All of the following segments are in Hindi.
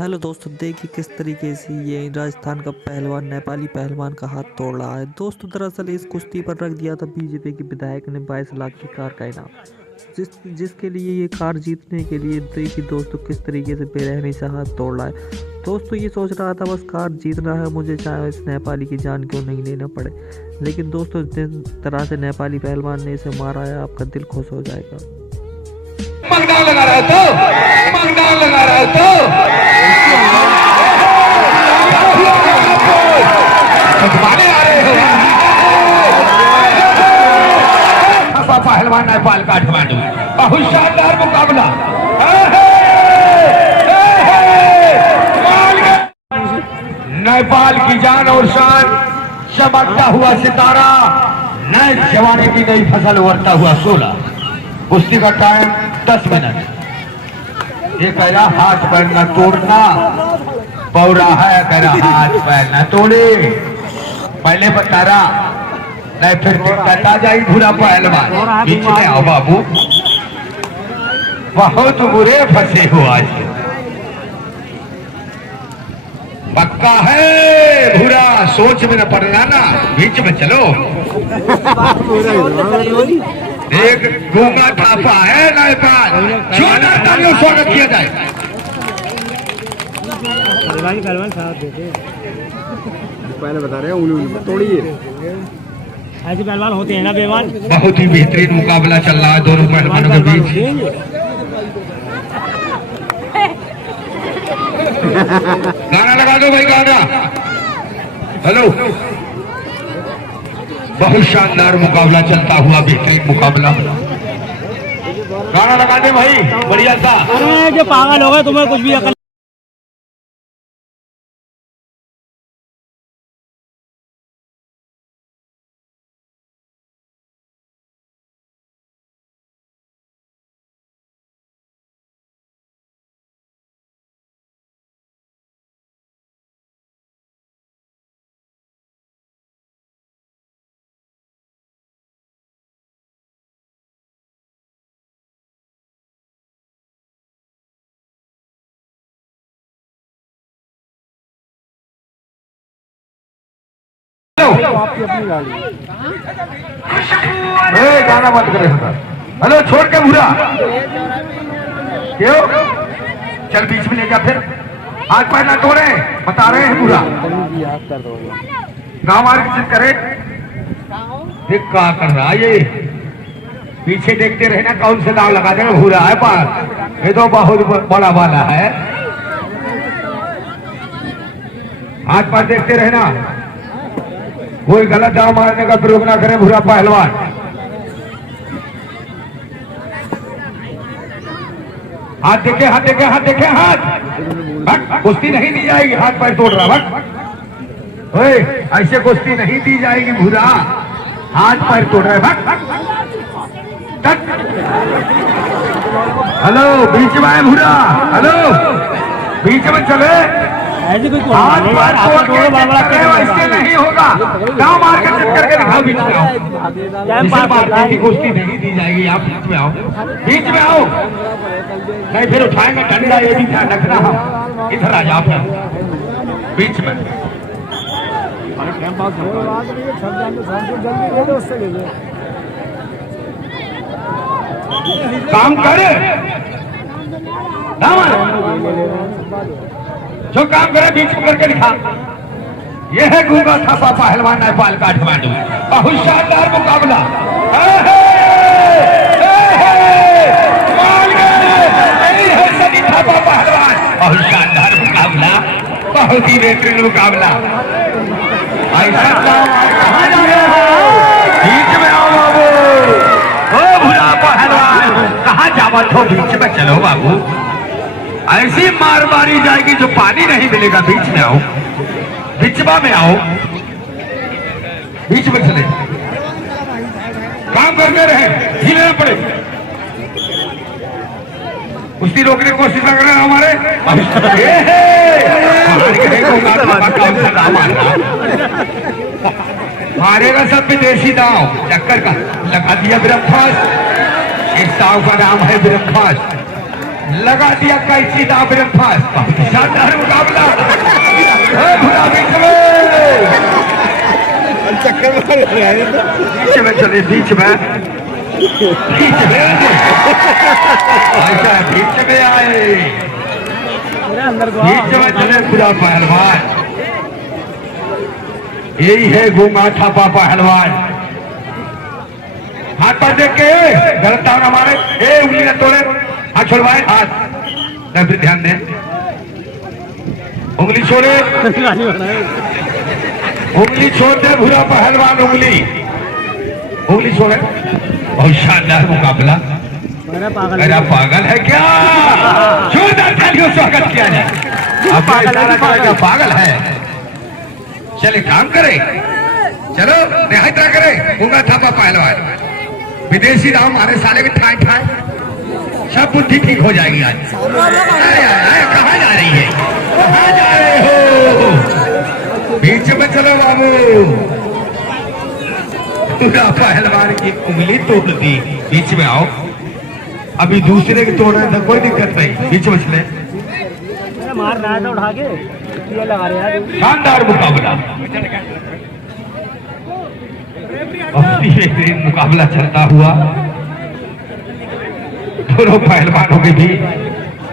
हेलो दोस्तों, देखिए किस तरीके से ये राजस्थान का पहलवान नेपाली पहलवान का हाथ तोड़ रहा है। दोस्तों दरअसल इस कुश्ती पर रख दिया था बीजेपी के विधायक ने 22 लाख की कार का इनाम, जिसके लिए ये कार जीतने के लिए देखिए दोस्तों किस तरीके से बेरहमी से हाथ तोड़ रहा है। दोस्तों ये सोच रहा था बस कार जीतना है मुझे, चाहे इस नेपाली की जान क्यों नहीं लेना पड़े। लेकिन दोस्तों जिस तरह से नेपाली पहलवान ने इसे मारा है, आपका दिल खुश हो जाएगा। मगदान लगा रहा तो मगदान लगा रहा तो आ रहे हो पहलवान नेपाल काठमांडू, बहुत शानदार मुकाबला। नेपाल की जान और शान, चमकता हुआ सितारा, नए जमाने की नई फसल उभरता हुआ 16। कुश्ती का टाइम 10 मिनट। ये कह रहा हाथ पैर न तोड़ना, पौ रहा है कह रहा हाथ पैर न तोड़े। पहले बता रहा नहीं फिर दिक्कत जाई भूरा पहलवान। बीच में आओ बाबू, बहुत बुरे फंसे हो आज। पक्का है भूरा, सोच में न पड़ना ना, बीच में चलो। एक गूंगा थापा है नेपाल, जोरदार तालियों स्वागत किया जाए। पहले बता रहे हैं तोड़िए, ऐसे पहलवान होते हैं ना बेईमान। बहुत ही बेहतरीन मुकाबला चल रहा है दोनों पहलवानों के बीच। गाना लगा दो भाई, गाना। हेलो, बहुत शानदार मुकाबला चलता हुआ, बेहतरीन मुकाबला। गाना लगा दे भाई, बढ़िया सा। अरे जो पागल हो गए, तुम्हें कुछ भी अकल गाना बंद करे। हेलो, छोड़ के भूरा क्यों? चल बीच में ले जा, फिर हाथ पैर ना तोड़े, बता रहे हैं भूरा। गाँव वाले की जिद करे, देख क्या कर रहा ये, पीछे देखते रहे ना, कौन से दाव लगा देगा। भूरा है पास, ये तो बहुत बड़ा वाला है। हाथ पैर देखते रहे ना, कोई गलत दाव मारने का प्रयोग ना करे भूरा पहलवान। हाथ देखे, हाथ देखे, हाथ देखे, हाथ। कुश्ती नहीं दी जाएगी, हाथ पैर तोड़ रहा भट। ओए, ऐसे कुश्ती नहीं दी जाएगी भूरा, हाथ पैर तोड़ रहा है। हेलो, बीच में है भूरा। हेलो, बीच में चले, ऐसे कोई हाथ पैर तोड़ के वैसे नहीं होगा। गाँव मार के चित करके दिखाओ, बीच में आओ। की कुश्ती नहीं दी जाएगी, आप बीच में आओ, बीच में आओ। नहीं फिर उठाएंगे डंडा, ये भी ध्यान रखना। हम इधर आ जाओ, बीच में। काम करे जो काम करे, बीच में करके दिखा। यह है गूंगा थापा पहलवान नेपाल काठमांडू, बहुत शानदार मुकाबला। थापा पहलवान, बहुत शानदार मुकाबला, बहुत ही बेहतरीन मुकाबला। ऐसा बीच में आओ बाबू, ओ भूरा पहलवान, कहाँ जावत हो? बीच में चलो बाबू, ऐसी मार मारी जाएगी जो पानी नहीं मिलेगा। बीच में आओ, बिचवा में आओ, बीच में चले। काम करते रहे, हिलना पड़े। कुश्ती रोकने की कोशिश कर रहे हैं हमारे। मारेगा सब विदेशी दाव, चक्कर का लगा दिया ब्रह्मास्त्र। इस दाव का नाम है ब्रह्मास्त्र। लगा दिया कैची दांव ब्रेकफास्ट। शानदार मुकाबला। भूरा बीच में चक्कर मार रहे हैं तो। बीच में चले, बीच में ऐसा बीच में आए, अंदर को बीच में चले पूरा पहलवान। यही है गूंगा थापा पहलवान। हाथ पर देख के गलत दाव न मारे। उंगली न तोड़े, हाथ छोड़वाए, हाथ न, फिर ध्यान दें, उंगली छोड़े, उंगली छोड़ दे भूरा पहलवान, उंगली छोड़े। बहुत शानदार मुकाबला। मेरा पागल है क्या? जोरदार तालियों से स्वागत किया जाए। अब पागल है, चले काम करे, चलो निहायत ना करे। गूंगा थापा पहलवान, विदेशी दाम हमारे साले के ठाए ठाए, सब बुद्धि ठीक हो जाएगी आज। कहाँ जा रही है, कहाँ जा रहे हो? बीच में चलो बाबू। पूरा पहलवान की उंगली तोड़ दी, बीच में आओ। अभी दूसरे की तोड़ रहे तो कोई दिक्कत नहीं, बीच में चले। मार रहा है तो उठा के ये लगा रहे हैं। शानदार मुकाबला, बहुत ही बेहतरीन मुकाबला चलता हुआ। दोनों पहलवानों के भी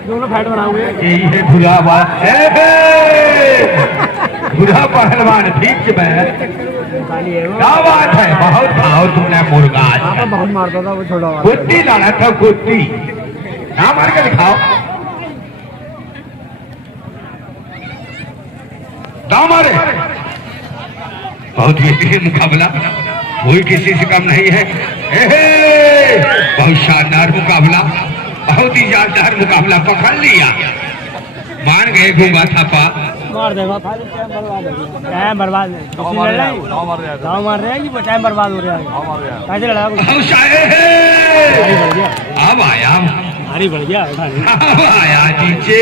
दोनों फाइट बना हुए। यही है भूरा पहलवान बीच में। क्या बात है, बहुत खाओ तुमने मुर्गा। बहुत मारता था वो छोटा वाला। गुत्ती लाना था, गुत्ती ना मार के दिखाओ। दाव मारे, बहुत बेहतरीन मुकाबला, कोई किसी से कम नहीं है। बहुत शानदार मुकाबला, बहुत ही शानदार मुकाबला। पकड़ लिया, मान गए गूंगा थापा। मार देगा, टाइम बर्बाद है। दाव मार रहे हैं कि टाइम बर्बाद हो रहा है। कैसे लड़ा? अब आया, भारी बढ़ गया, अब आया नीचे,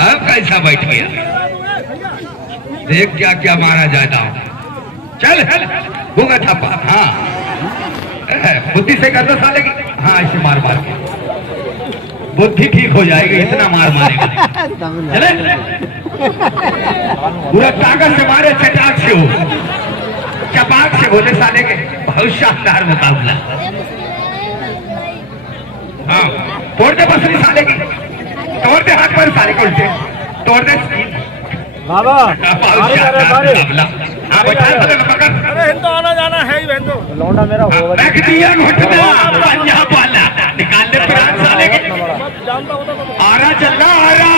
अब कैसा बैठ गया? देख क्या क्या मारा जाता हूं। चल गूंगा थापा, हाँ बुद्धि से कर दो साले की। हाँ ऐसे मार मार के बुद्धि ठीक हो जाएगी, इतना मार मारेगा। चले पूरा ताकत से मारे, चटाक से हो, चपाक से बोले साले के। बहुत शानदार मुकाबला। हाँ तोड़ दे बसरी साले की, तोड़ दे हाथ पर साले को, उल्टे तोड़ दे बाबा। अरे तो आना जाना है ही बहन। तो लौंडा मेरा होगा, रख दिया घुटना, पंजाब वाला निकाल दे प्राण साले के। आ रहा चल रहा, आ रहा,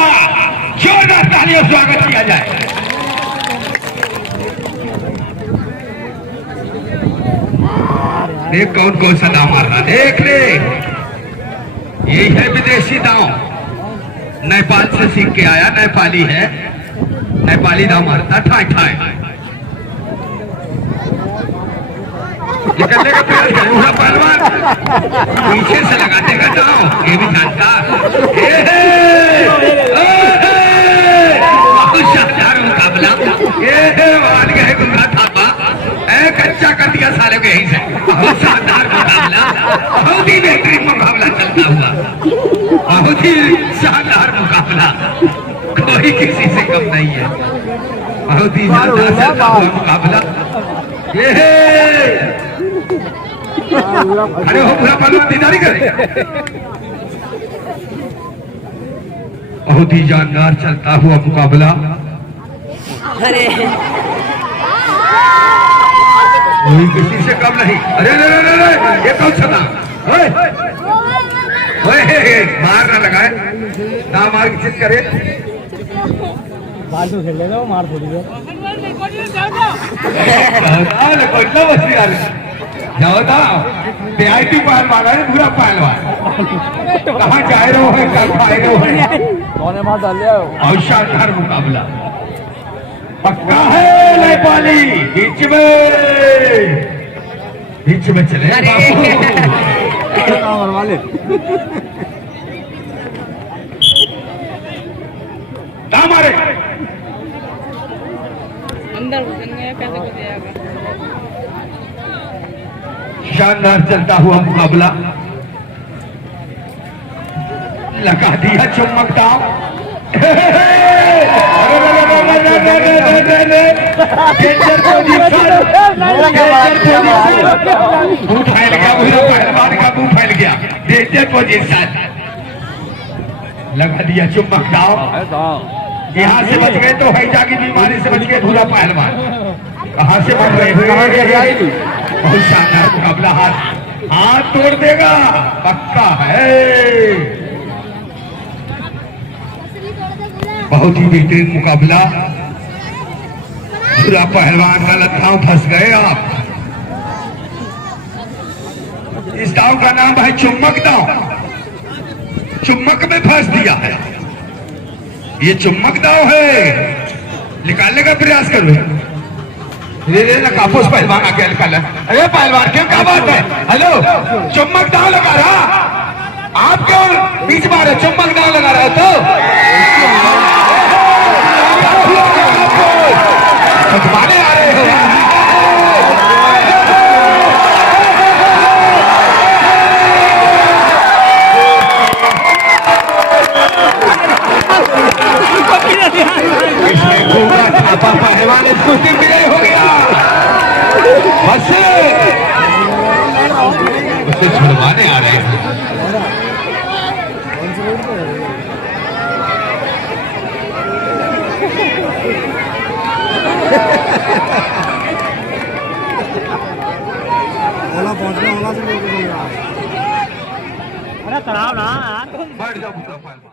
जोरदार तालियों स्वागत किया जाए। देख कौन कौन सा दाव मार रहा, देख ले। यही है विदेशी दाव, नेपाल से सीख के आया, नेपाली है, नेपाली दाव मारता ठाई ठाई। निकलने का प्रयास करे पूरा पहलवान, पीछे से लगा देगा दाव, ये भी जानता। बहुत शानदार मुकाबला। मान गया है गूंगा थापा, कच्चा कर दिया साले को यहीं से। बहुत शानदार मुकाबला, बहुत ही बेहतरीन मुकाबला चलता हुआ, बहुत ही शानदार मुकाबला, कोई किसी से कम नहीं है। बहुत ही शानदार चलता हुआ मुकाबला। ये अरे हो पूरा पहलवान दीदारी करे। बहुत ही जानदार चलता हुआ मुकाबला। अरे कोई किसी से कम नहीं। अरे ये कौन सा था? मार ना लगाए, ना मार की चीज करे। फालतू खेल लेगा वो, मार थोड़ी देर। देहाती पहलवान है, पूरा पहलवान। कहाँ जा रहे हो, क्या खाए रहे हो? मार डाल लिया। और शानदार मुकाबला पक्का है। नेपाली बीच में चले वाले हमारे अंदर घुस गया, कैसे घुस जाएगा? शानदार चलता हुआ मुकाबला। लगा दिया चुम्बकदाव। डेंजर पोजीशन, मुंह फैल गया, पहलवान का मुंह फैल गया। डेंजर पोजीशन, लगा दिया चुम्बकदाव। यहाँ से बच गए तो हैजा की बीमारी से बच गए भूरा पहलवान। कहाँ से बच रहे हुए? बहुत शानदार मुकाबला, हाथ तोड़ देगा पक्का है। बहुत ही बेहतरीन मुकाबला। पूरा पहलवान गलत दांव फंस गए आप। इस दांव का नाम है चुम्बक दांव। चुम्बक में फंस दिया है, ये चुम्बक दांव है। निकालने का प्रयास करो। धीरे धीरे ना कापूस पहलवान आके निकाला। अरे पहलवान क्यों, क्या बात है? हेलो, चुम्बक दांव लगा रहा आप, क्यों बीच मारे? चुम्बक दांव लगा रहा तो छुपाने आ रहे हो। इसमें घूमा छापा पहलवान इस कुश्ती में विजय हो गया। बस उसे छुड़वाने आ रहे हैं। ओला पहुंचना, ओला से लेके अरे तनाव ना यार। बैठ जाओ।